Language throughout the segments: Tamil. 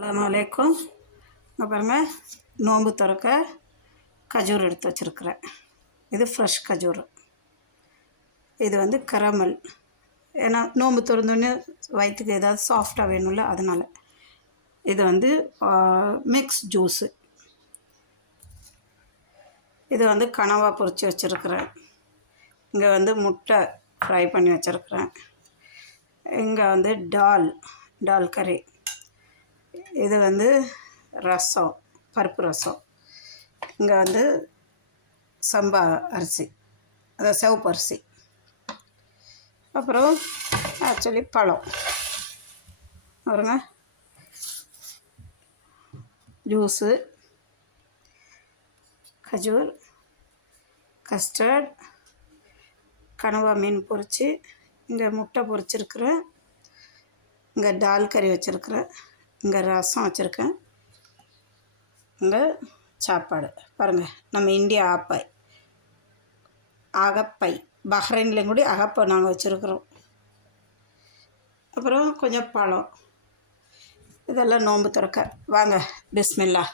அஸ்ஸலாமு அலைக்கும். இங்கே பாருங்கள், நோன்பு திறக்க கஜூர் எடுத்து வச்சுருக்குறேன். இது ஃப்ரெஷ் கஜூர். இது வந்து கரமல். ஏன்னா நோன்பு திறந்தோடனே வயிற்றுக்கு ஏதாவது சாஃப்டாக வேணும்ல, அதனால். இது வந்து மிக்ஸ் ஜூஸு. இது வந்து கனவா பொரித்து வச்சுருக்குறேன். இங்கே வந்து முட்டை ஃப்ரை பண்ணி வச்சுருக்குறேன். இங்கே வந்து டால் கறி. இது வந்து ரசம், பருப்பு ரசம். இங்கே வந்து சம்பா அரிசி, அதாவது சிவப்பு அரிசி. அப்புறம் ஆக்சுவலி பழம் பாருங்க, ஜூஸு, கஜூர், கஸ்டர்ட், கனவா மீன் பொரிச்சு, இங்கே முட்டை பொரிச்சிருக்கிறேன். இங்கே டால் கறி வச்சுருக்கிறேன். இங்கே ரசம் வச்சுருக்கேன். இங்கே சாப்பாடு பாருங்கள், நம்ம இந்தியா அகப்பை பஹ்ரைன்லேயும் கூட அகப்பை நாங்கள் வச்சுருக்குறோம். அப்புறம் கொஞ்சம் பழம். இதெல்லாம் நோன்பு திறக்க. வாங்க பிஸ்மில்லா,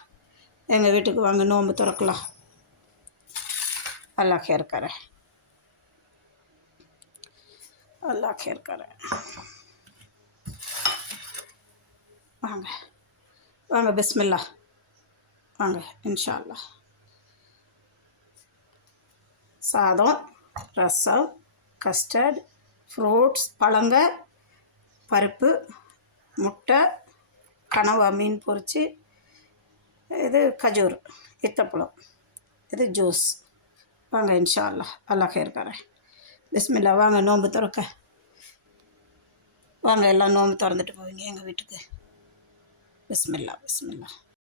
எங்கள் வீட்டுக்கு வாங்க, நோன்பு திறக்கலாம். அல்லாஹ் खैर करे, अल्लाह खैर करे. வாங்க வாங்க பிஸ்மில்லா, வாங்க இன்ஷா அல்லாஹ். சாதம், ரசம், கஸ்டர்ட், ஃப்ரூட்ஸ், பழங்க, பருப்பு, முட்டை, கனவா மீன் பொரிச்சு, இது கஜூர், இத்தப்பழம், இது ஜூஸ். வாங்க இன்ஷா அல்லாஹ், அல்லாஹ் खैर करे. பிஸ்மில்லா, வாங்க நோன்பு திறக்க. வாங்க எல்லாம் நோன்பு திறந்துட்டு போவீங்க எங்கள் வீட்டுக்கு. பிஸ்மில்லா பிஸ்மில்லா.